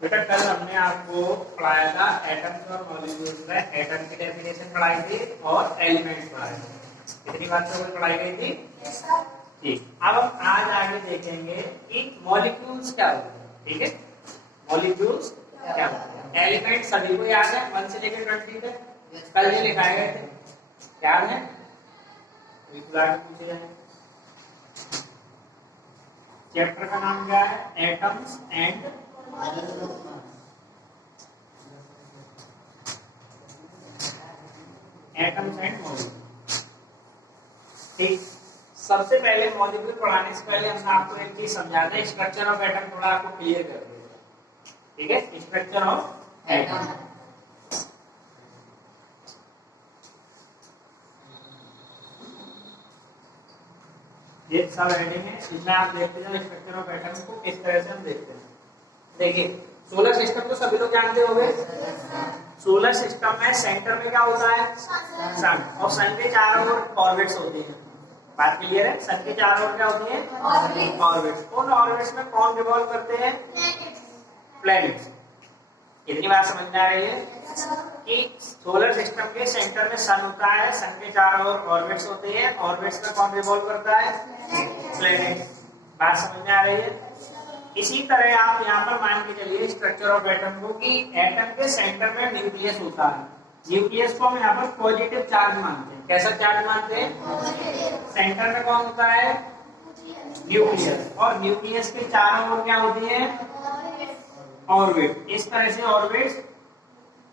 बेटा कल हमने आपको पढ़ाया था एटम्स और मॉलिक्यूल्स में एटम की डेफिनेशन पढ़ाई थी और एलिमेंट्स पढ़ाए थे। कितनी बातें और पढ़ाई गई थी? ठीक। अब हम आज आगे देखेंगे कि मॉलिक्यूल्स क्या होते हैं। ठीक है, मॉलिक्यूल्स क्या होते हैं। एलिमेंट सभी को याद है 1 से लेकर 20 तक कल ये लिखाए गए थे, याद है? पूछे जाए। चैप्टर का नाम क्या है? Atoms and atoms and molecule. ठीक, सबसे पहले मॉलिक्यूल पढ़ाने से पहले हम आपको एक चीज समझा दें, स्ट्रक्चर ऑफ एटम थोड़ा आपको क्लियर कर देगा। ठीक है, स्ट्रक्चर ऑफ एटम। ये सब हेडिंग है, इसमें आप देखते जाओ स्ट्रक्चर ऑफ एटम को किस तरह से हम देखते हैं। देखिए, सोलर सिस्टम तो सभी लोग जानते होंगे। सोलर सिस्टम में सेंटर में क्या होता है? सन। और सन के चारों ओर ऑर्बिट्स होती हैं। बात क्लियर है? सन के चारों ओर क्या होती है? ऑर्बिट्स। उन ऑर्बिट्स में कौन रिवॉल्व करते हैं? प्लैनेट्स। इतनी बात समझ में आ रही है कि सोलर सिस्टम के सेंटर में सन होता है, सन के चारों ओर ऑर्बिट्स होते हैं, ऑर्बिट्स में कौन रिवॉल्व करता है? प्लैनेट्स। बात समझ में आ रही है? इसी तरह आप यहाँ पर मान के चलिए स्ट्रक्चर ऑफ एटम को कि एटम के सेंटर में न्यूक्लियस होता है। न्यूक्लियस को हम यहाँ पर पॉजिटिव चार्ज मानते हैं। कैसा चार्ज मानते हैं? सेंटर में कौन होता है? न्यूक्लियस। और न्यूक्लियस के चारों ओर क्या होती है? ऑर्बिट। इस तरह से ऑर्बिट्स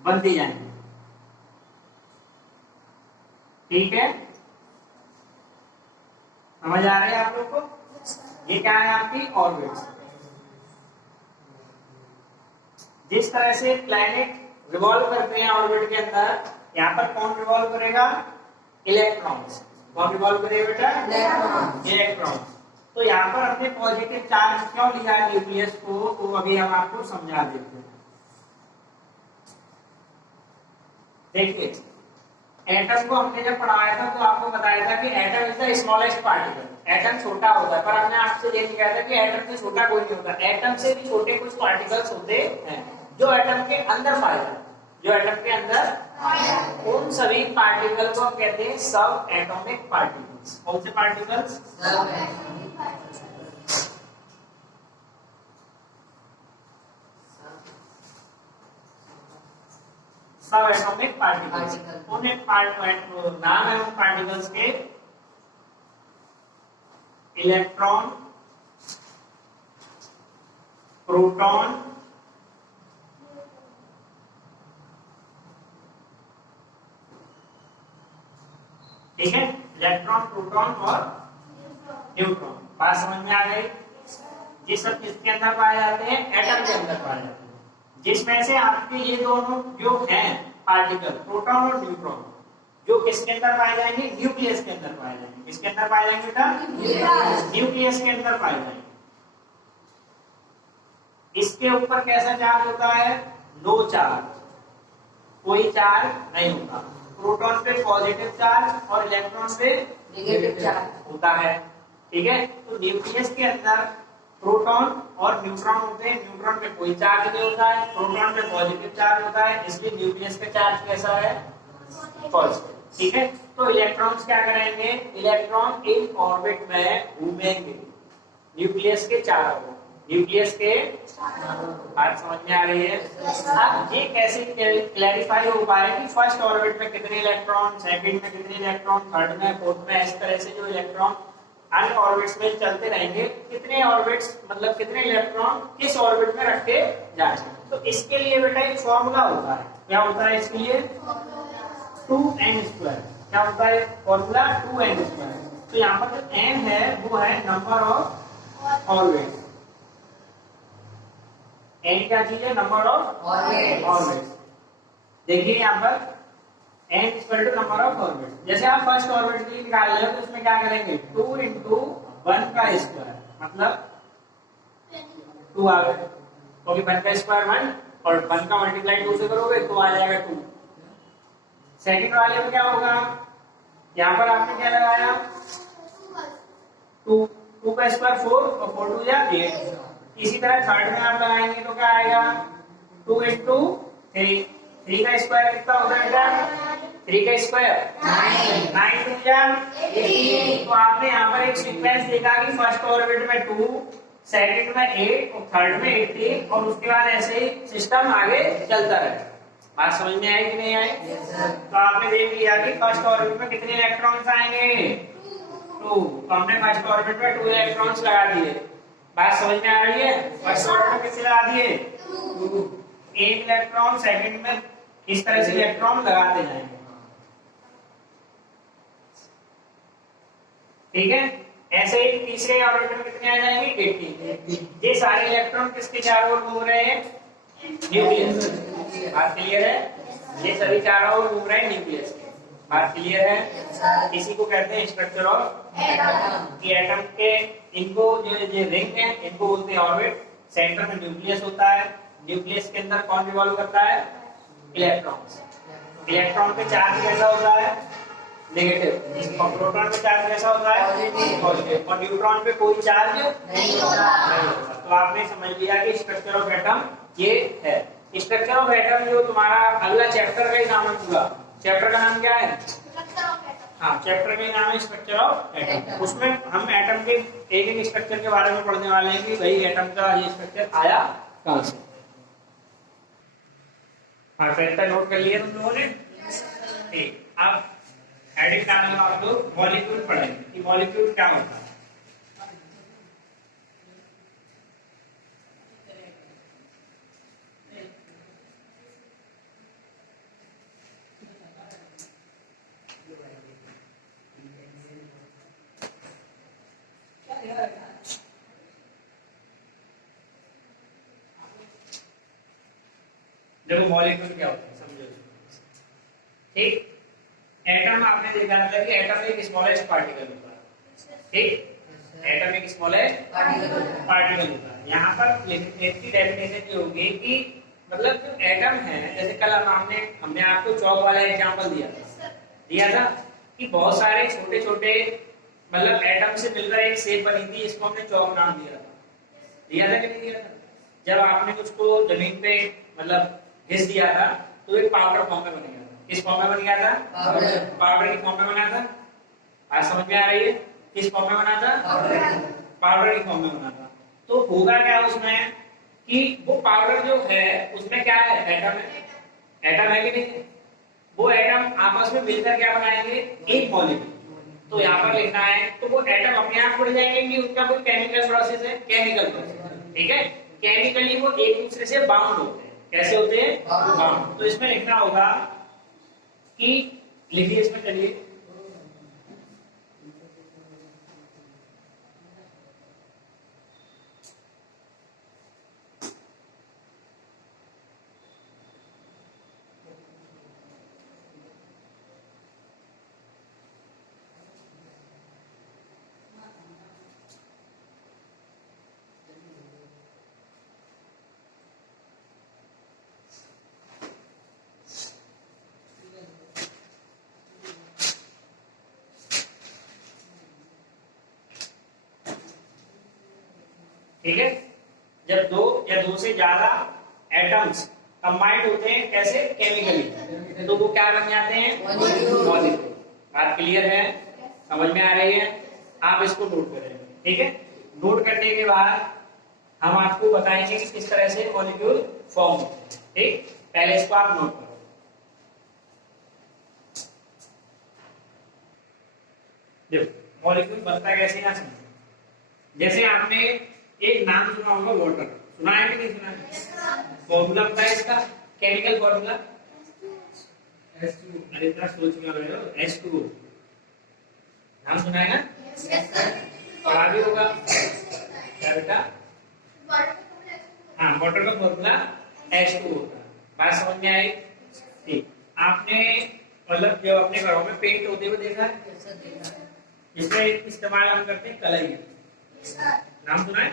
बनती जाएंगी। ठीक है, समझ आ रही है आप लोग को? ये क्या है? आपकी ऑर्बिट्स। जिस तरह से प्लैनेट रिवॉल्व करते हैं ऑर्बिट के अंदर, यहाँ पर कौन रिवॉल्व करेगा? इलेक्ट्रॉन्स। कौन रिवॉल्व करेगा बेटा? इलेक्ट्रॉन्स। तो यहाँ पर हमने पॉजिटिव चार्ज क्यों लिया है न्यूक्लियस को, तो अभी हम आपको समझा देते हैं। देखिए, एटम को हमने जब पढ़ाया था तो आपको बताया था कि atom is the smallest particle. Atom छोटा होता है, पर हमने आपसे ये नहीं कहा था कि एटम से छोटा कोई नहीं होता। एटम से भी छोटे कुछ पार्टिकल्स होते हैं जो एटम के अंदर पाए जाते हैं। जो एटम के अंदर, उन सभी पार्टिकल को हम कहते हैं सब एटॉमिक पार्टिकल्स। कौन से पार्टिकल्स? सब एटॉमिक पार्टिकल्स। उन नाम है उन पार्टिकल्स के इलेक्ट्रॉन, प्रोटॉन, ठीक है, इलेक्ट्रॉन, प्रोटॉन और न्यूट्रॉन। बात समझ में आ गई? ये सब किसके अंदर पाए जाते हैं? एटम के अंदर पाए जाते हैं। जिसमें से आपके ये दोनों जो हैं पार्टिकल, प्रोटॉन और न्यूट्रॉन, जो किसके अंदर पाए जाएंगे? न्यूक्लियस के अंदर पाए जाएंगे। किसके अंदर पाए जाएंगे बेटा? न्यूक्लियस के अंदर पाए जाएंगे। इसके ऊपर कैसा चार्ज होता है? नो चार्ज, कोई चार्ज नहीं होता। प्रोटॉन पे पॉजिटिव चार्ज और इलेक्ट्रॉन पे नेगेटिव चार्ज होता है। ठीक है, तो न्यूक्लियस के अंदर प्रोटॉन और न्यूट्रॉन होते हैं। न्यूट्रॉन पे कोई चार्ज नहीं होता है, प्रोटॉन पे पॉजिटिव चार्ज होता है, इसलिए न्यूक्लियस का चार्ज कैसा है? पॉजिटिव। ठीक है, तो इलेक्ट्रॉन्स क्या करेंगे? इलेक्ट्रॉन एक ऑर्बिट में घूमेंगे न्यूक्लियस के चारों ओर। न्यूक्लियस के बात समझ में आ रही है? अब ये कैसे क्लैरिफाई हो पाए कि फर्स्ट ऑर्बिट में कितने इलेक्ट्रॉन, सेकंड में कितने इलेक्ट्रॉन, थर्ड में, फोर्थ में, इस तरह से जो इलेक्ट्रॉन अन्य ऑर्बिट्स में चलते रहेंगे, कितने ऑर्बिट्स मतलब कितने इलेक्ट्रॉन किस ऑर्बिट में रखे जाएंगे। तो इसके लिए बेटा एक फॉर्मूला होता है। क्या होता है इसके लिए? 2n²। क्या होता है फॉर्मूला? 2n²। तो यहाँ पर जो n है वो है नंबर ऑफ ऑर्बिट्स। n क्या चीज है? Number of orbits. देखिए यहाँ पर n equal to number of orbits. जैसे आप फर्स्ट ऑर्बिट के लिए निकाल रहे हो तो इसमें क्या करेंगे? 2 × 1 का स्क्वायर, मतलब 2 आ गया, क्योंकि 1 का स्क्वायर 1 और 1 का मल्टीप्लाई 2 से करोगे तो आ जाएगा 2। सेकंड वाले में क्या होगा? यहाँ पर आपने क्या लगाया? 2 का स्क्वायर 4 और 4 2 8, इसी तरह थर्ड में आप लगाएंगे तो क्या आएगा 2 इंटू 3, 3 का स्क्वायर कितना होता है बेटा 3 का स्क्वायर 9 टू क्या 18। तो आपने यहाँ पर एक सीक्वेंस देखा कि फर्स्ट ऑर्बिट में 2, सेकंड में 8 और थर्ड में 18 और उसके बाद ऐसे ही सिस्टम आगे चलता रहे। बात समझ में आई कि नहीं आई? तो आपने देख लिया कि फर्स्ट ऑर्बिट में कितने इलेक्ट्रॉन्स आएंगे 2, तो हमने फर्स्ट ऑर्बिट में 2 इलेक्ट्रॉन्स लगा दिए। बात समझ में आ रही है? फर्स्ट ऑर्बिट में कितने लगा दिए 2, 1 इलेक्ट्रॉन सेकंड में, इस तरह से इलेक्ट्रॉन लगाते जाएंगे। ठीक है, ऐसे ही तीसरे ऑर्बिट में कितने आ जाएंगे 18। ये सारे इलेक्ट्रॉन किसके चारों ओर घूम रहे हैं न्यूक्लियस। बात क्लियर है? ये सभी चारों ओर घूम रहे हैं न्यूक्लियस के। बात क्लियर है? इसी को कहते हैं स्ट्रक्चर ऑफ एटम। एटम के इनको जो ये रिंग है इनको बोलते हैं ऑर्बिट। सेंटर में न्यूक्लियस होता है, न्यूक्लियस के अंदर कौन रिवॉल्व करता है इलेक्ट्रॉन्स। इलेक्ट्रॉन पे चार्ज कैसा होता है नेगेटिव, और प्रोटॉन पे चार्ज कैसा होता है पॉजिटिव, और न्यूट्रॉन पे कोई चार्ज नहीं होता। तो आपने समझ लिया कि स्ट्रक्चर ऑफ एटम ये है। स्ट्रक्चर ऑफ एटम जो तुम्हारा अगला चैप्टर का ही नाम है पूरा। चैप्टर का नाम क्या है? हाँ, चैप्टर का नाम है स्ट्रक्चर ऑफ एटम। उसमें हम एटम के एक एक स्ट्रक्चर के बारे में पढ़ने वाले हैं कि भाई एटम का ये स्ट्रक्चर आया कहाँ से। हाँ, तो नोट कर लिया तुम लोगों ने? ठीक, अब हेडिंग डालने में आप लोग मॉलिक्यूल पढ़ेंगे कि मॉलिक्यूल क्या होता है। देखो मॉलिक्यूल क्या होता है समझो। ठीक, एटम आपने देखा था कि एटम एक स्मॉलेस्ट पार्टिकल होता है। ठीक, एटम एक स्मॉलेस्ट पार्टिकल होता है। यहाँ पर इसकी डेफिनेशन ये होगी कि मतलब जो एटम है, जैसे कल हमने आपको चौक वाला एग्जांपल दिया था कि बहुत सारे छोटे छोटे मतलब एटम से मिलकर एक शेप बनी थी, इसको हमने चौक नाम दिया था कि नहीं दिया था? जब आपने उसको जमीन पे मतलब घिस दिया था तो एक पाउडर फॉर्म में बन गया था। किस फॉर्म में बन गया था? पाउडर की फॉर्म में बना था। आज समझ में आ रही है? किस फॉर्म में बना था? पाउडर की फॉर्म में बना था। तो होगा क्या उसमें कि वो पाउडर जो है उसमें क्या है एटम है। एटम है कि नहीं? वो एटम आपस में मिलकर क्या बनाएंगे एक मॉलिक्यूल। तो यहाँ पर लिखना है तो वो एटम अपने आप जुड़ जाएंगे कि उनका कोई केमिकल प्रोसेस है, केमिकल प्रोसेस। ठीक है, केमिकली वो एक दूसरे से बाउंड होते हैं। कैसे होते हैं? बाउंड। तो इसमें लिखना होगा कि लिखिए इसमें, चलिए ठीक है। जब दो या दो से ज्यादा एटम्स कंबाइंड होते हैं कैसे केमिकली, तो वो क्या बन जाते हैं मॉलिक्यूल। बात क्लियर है? समझ में आ रही है? आप इसको नोट करें। ठीक है, नोट करने के बाद हम आपको बताएंगे कि किस तरह से मॉलिक्यूल फॉर्म होते हैं। ठीक, पहले इसको आप नोट करो। देखो मॉलिक्यूल बनता कैसे ना समझो। जैसे आपने एक नाम सुना होगा वाटर, सुना है कि नहीं सुना है? फॉर्मूला पता है इसका? Chemical formula H2O। अरे इतना सोच क्यों रहे हो? H2O नाम सुना है ना? पढ़ा भी होगा क्या बेटा? हाँ, वाटर का फॉर्मूला H2O होता है। बात समझ में आई? ठीक, आपने मतलब जब अपने घरों में पेंट होते हुए देखा है, इसमें इस्तेमाल हम करते हैं कलई। नाम सुना है?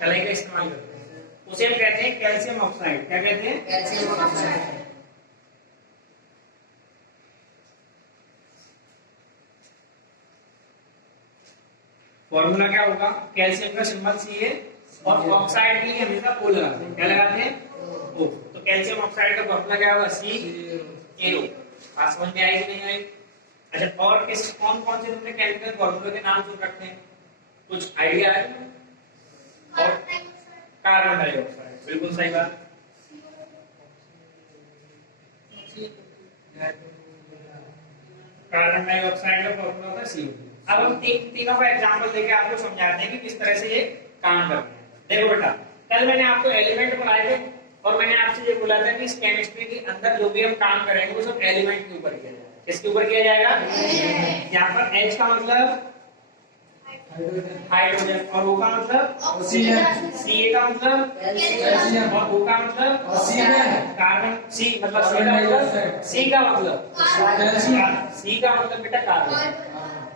कलई का इस्तेमाल करते हैं, उसे हम कहते हैं कैल्शियम ऑक्साइड। क्या कहते हैं? Calcium oxide. फॉर्मूला क्या होगा? कैल्शियम का सिंबल सी है, और ऑक्साइड के लिए हमेशा O लगाते हैं। क्या लगाते हैं? O। तो कैल्शियम ऑक्साइड का फॉर्मूला क्या होगा? CaO। बात समझ में आई कि नहीं आई? अच्छा, और किस कौन कौन से तुमने केमिकल फॉर्मूले के नाम सुन रखे हैं? कुछ आइडिया है? और कार्बन डाइऑक्साइड, बिल्कुल सही बात। कार्बन डाइऑक्साइड का फॉर्मूला होता है CO। अब हम तीनों का एग्जांपल लेके आपको समझाते हैं कि किस तरह से ये काम करते हैं। देखो बेटा, कल मैंने आपको एलिमेंट पढ़ाए थे और मैंने आपसे ये बोला था कि इस केमिस्ट्री के अंदर जो भी हम काम करेंगे वो सब एलिमेंट के ऊपर किया जाएगा। किसके ऊपर किया जाएगा? यहाँ पर H का मतलब हाइड्रोजन, और O का मतलब ऑक्सीजन, Ca का मतलब कैल्शियम, और O का मतलब ऑक्सीजन, कार्बन, C मतलब C का मतलब C का मतलब कैल्शियम, C का मतलब बेटा कार्बन,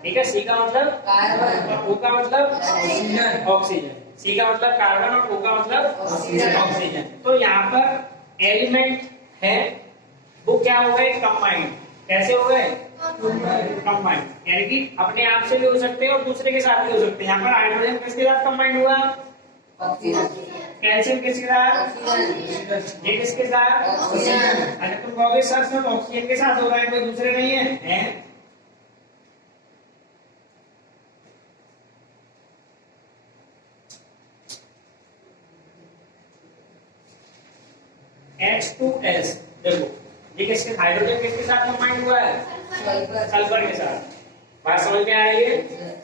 ठीक है। C का मतलब कार्बन और O का मतलब ऑक्सीजन, ऑक्सीजन। C का मतलब कार्बन और O का मतलब ऑक्सीजन। तो यहाँ पर एलिमेंट है वो क्या हो गए? कंबाइंड। कैसे हो गए? कंबाइंड, यानी कि अपने आप से भी हो सकते हैं और दूसरे के साथ भी हो सकते हैं। यहाँ पर हाइड्रोजन किसके साथ कंबाइंड हुआ? कैल्शियम किसके साथ? ये किसके साथ? अच्छा, तुम कहोगे सर सब ऑक्सीजन के साथ हो रहा है, कोई दूसरे नहीं है? H2S, देखो ये किसके, हाइड्रोजन किसके साथ कंबाइंड हुआ है? सल्फर के साथ। बात समझ में आ रही है?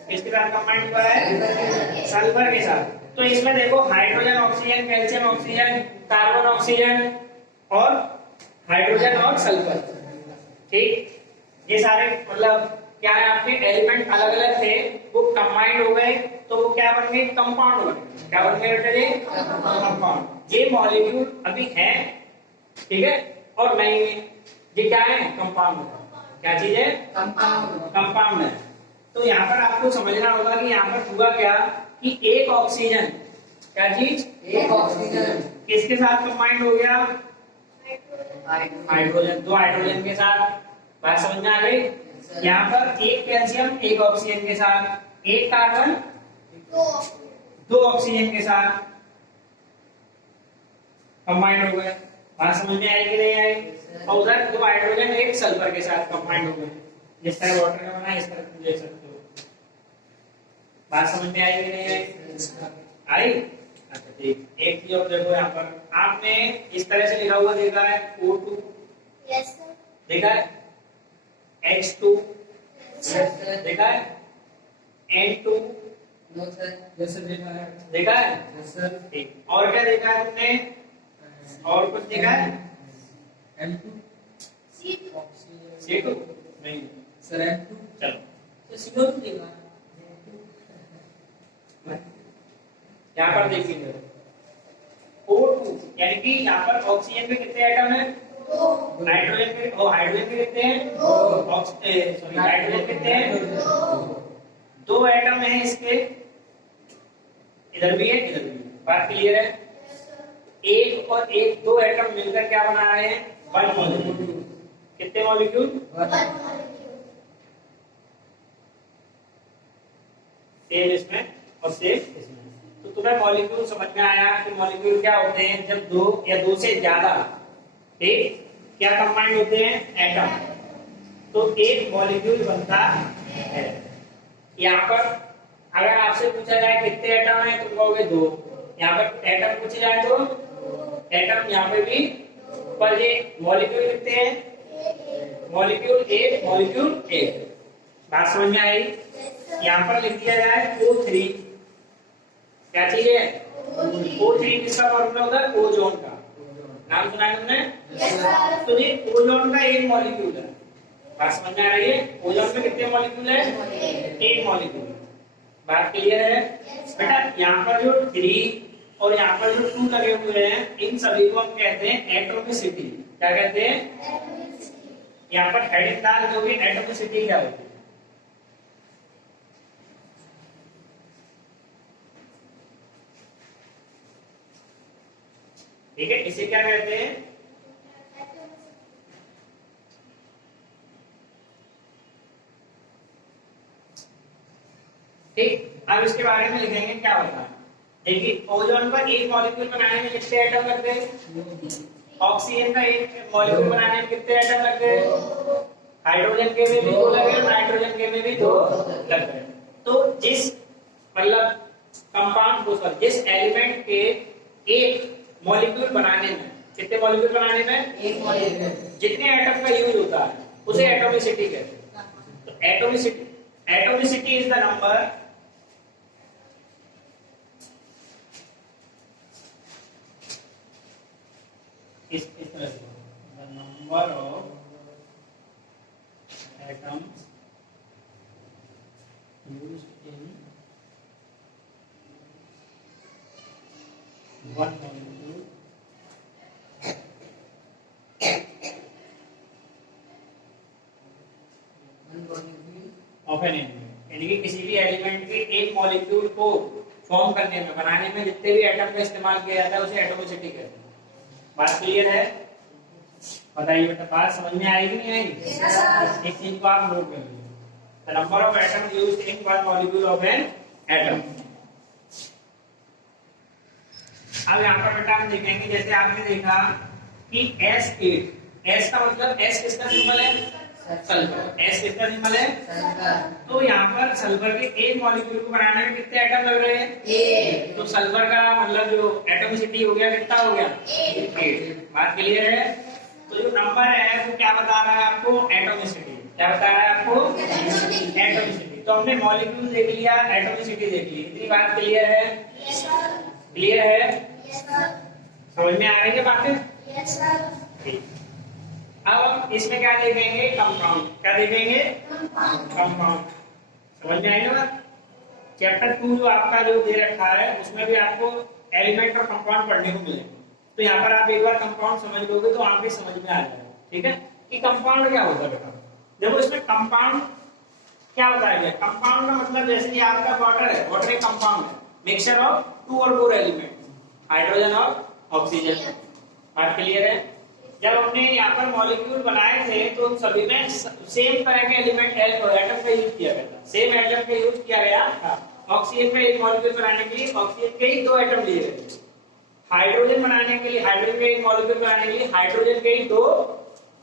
किसके साथ कंबाइंड हुआ है? सल्फर के साथ। तो इसमें देखो hydrogen oxygen, calcium oxygen, carbon oxygen और हाइड्रोजन और सल्फर, ठीक। ये सारे मतलब क्या है, आपके एलिमेंट अलग अलग थे वो कंबाइंड हो गए तो वो क्या बन गए? कंपाउंड बन गए। क्या बन गए बेटे? कंपाउंड। ये मॉलिक्यूल अभी है, ठीक है, और नहीं है, ये क्या है? कंपाउंड है। क्या चीज है? कंपाउंड है। तो यहाँ पर आपको समझना होगा कि यहाँ पर हुआ क्या कि एक ऑक्सीजन, क्या चीज? एक ऑक्सीजन किसके साथ कंबाइंड हो गया? हाइड्रोजन, दो हाइड्रोजन के साथ। बात समझ में आ गई? यहाँ पर एक कैल्शियम एक ऑक्सीजन के साथ, एक कार्बन दो ऑक्सीजन के साथ कंबाइंड हो गए। बात समझ में आई कि नहीं आई? और उधर दो हाइड्रोजन एक सल्फर के साथ कंबाइंड हो गए। जिस तरह वाटर का बना है इस तरह तुम देख सकते हो। बात समझ में आई कि नहीं आई? आई? अच्छा ठीक। एक चीज और देखो, यहाँ पर आपने इस तरह से लिखा हुआ देखा है O2, यस सर, देखा है H2, यस सर, देखा है N2, no sir, yes sir, देखा है, यस सर, ठीक। और क्या देखा है तुमने? और कुछ देखा है? M2, C2 नहीं सर, M2, चलो तो C2 देखा है। यहाँ पर देखिए O2, यानी कि यहाँ पर ऑक्सीजन के कितने एटम है? नाइट्रोजन के, हाइड्रोजन के कितने हैं? सॉरी, हाइड्रोजन कितने हैं? दो एटम है इसके, इधर भी है इधर भी है। बात क्लियर है? एक और एक, दो एटम मिलकर क्या बना रहे हैं? One molecule. कितने मॉलिक्यूल? सेम इसमें और सेम इसमें। तो तुम्हें मॉलिक्यूल समझ में आया कि मॉलिक्यूल क्या होते हैं? जब दो या दो से ज्यादा, ठीक, क्या कंबाइंड होते हैं? एटम, तो एक मॉलिक्यूल बनता है। यहाँ पर अगर आपसे पूछा जाए कितने एटम है, तुम कहोगे दो। यहाँ पर एटम पूछे जाए तो एटम यहाँ पे भी, पर ये मॉलिक्यूल कितने हैं? मॉलिक्यूल एक, मॉलिक्यूल एक। बात समझ में आई? यहाँ पर लिख दिया जाए O3, क्या चीज है? O3 किसका फॉर्मूला होता है? ओजोन का। नाम सुना है तुमने? तो ये ओजोन का एक मॉलिक्यूल है। बात समझ में आ रही है? ओजोन में कितने मॉलिक्यूल है? एक मॉलिक्यूल। बात क्लियर है बेटा? यहाँ पर जो 3 और यहाँ पर जो 2 लगे हुए हैं, इन सभी को हम कहते हैं एटॉमिसिटी। क्या कहते हैं? यहाँ पर हेडिंग डाल दोगे एटॉमिसिटी क्या होती है। ठीक है, इसे क्या कहते हैं? ठीक, अब इसके बारे में लिखेंगे क्या होता है। देखिए ओजोन पर एक मॉलिक्यूल बनाने में कितने एटम लग गए? ऑक्सीजन का एक मॉलिक्यूल बनाने में कितने एटम लग गए? हाइड्रोजन के में भी 2 लगे, नाइट्रोजन के में भी 2 लग गए। तो जिस मतलब कंपाउंड को सर जिस एलिमेंट के एक मॉलिक्यूल बनाने में कितने मॉलिक्यूल बनाने में? एक मॉलिक्यूल जितने एटम का यूज होता है उसे एटॉमिसिटी कहते हैं। तो एटॉमिसिटी इज द नंबर इस तरह से the number of atoms used in one molecule of an element, यानी कि किसी भी एलिमेंट के एक मॉलिक्यूल को फॉर्म करने में बनाने में जितने भी एटम का इस्तेमाल किया जाता है उसे एटॉमिसिटी कहते हैं। बात क्लियर है? बताइए बेटा, बात समझ में आएगी नहीं आएगी? एक चीज को आप नोट कर लीजिए, the number of atoms used in one molecule of an atom। अब यहाँ पर बेटा हम देखेंगे, जैसे आपने देखा कि S8, S का मतलब S किसका सिंबल है? सल्फर। S किसका सिंबल है? सल्फर। तो यहाँ पर सल्फर के एक मॉलिक्यूल को बनाने में कितने एटम लग रहे हैं? 8। तो सल्फर का मतलब जो एटॉमिसिटी हो गया कितना हो गया? 8। बात क्लियर है? तो जो नंबर है वो क्या बता रहा है आपको? एटॉमिसिटी। क्या बता रहा है आपको? एटॉमिसिटी। तो हमने मॉलिक्यूल देख लिया, एटॉमिसिटी देख ली, इतनी बात क्लियर है? क्लियर है? समझ में आ रही है बातें? ठीक। अब हम इसमें क्या देखेंगे? कंपाउंड। क्या देखेंगे? कंपाउंड। समझ में आई ना बात? चैप्टर 2 जो आपका जो दे रखा है उसमें भी आपको एलिमेंट और कंपाउंड पढ़ने को मिलेगा। तो यहाँ पर आप एक बार कंपाउंड समझ लोगे तो आपके समझ में आ जाएगा। ठीक है कि कंपाउंड क्या होता है बेटा। देखो इसमें कंपाउंड क्या बताया गया? कंपाउंड का मतलब जैसे कि आपका वाटर है, वाटर एक कंपाउंड है, मिक्सचर ऑफ 2 और मोर एलिमेंट, हाइड्रोजन और ऑक्सीजन। बात क्लियर है? जब हमने यहाँ पर मॉलिक्यूल बनाए थे तो उन सभी में सेम तरह के एलिमेंट एटम का यूज किया गया था, सेम एटम का यूज किया गया था। ऑक्सीजन का एक मॉलिक्यूल बनाने के लिए ऑक्सीजन के ही 2 एटम लिए गए, हाइड्रोजन बनाने के लिए हाइड्रोजन का एक मॉलिक्यूल बनाने के लिए हाइड्रोजन के ही 2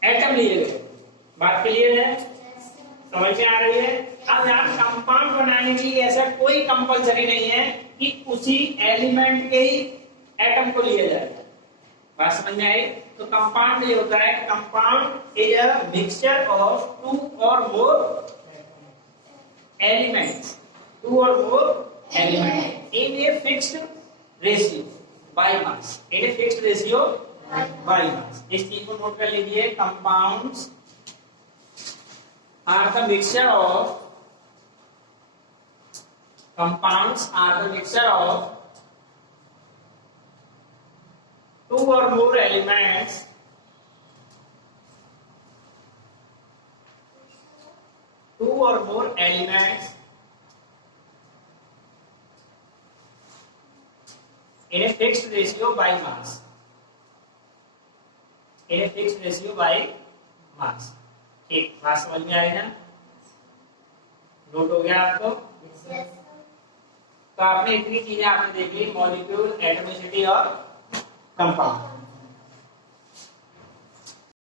एटम लिए गए। बात क्लियर है? समझ में आ रही है? अब यहाँ कंपाउंड बनाने के लिए ऐसा कोई कंपलसरी नहीं है कि उसी एलिमेंट के ही एटम को लिया जाए। बात समझ में आई? तो कंपाउंड ये होता है, compound is a mixture of 2 और मोर एलिमेंट्स, 2 और मोर element in a fixed ratio by mass, in a fixed ratio by mass. इस चीज को नोट कर लीजिए, compounds are the mixture of compounds are the mixture of 2 or more elements in a fixed ratio by mass, in a fixed ratio by mass। ठीक, बात समझ में आई ना? नोट हो गया आपको? तो आपने इतनी चीजें आपने देख ली, मॉलिक्यूल, एटॉमिसिटी और कंपाउंड।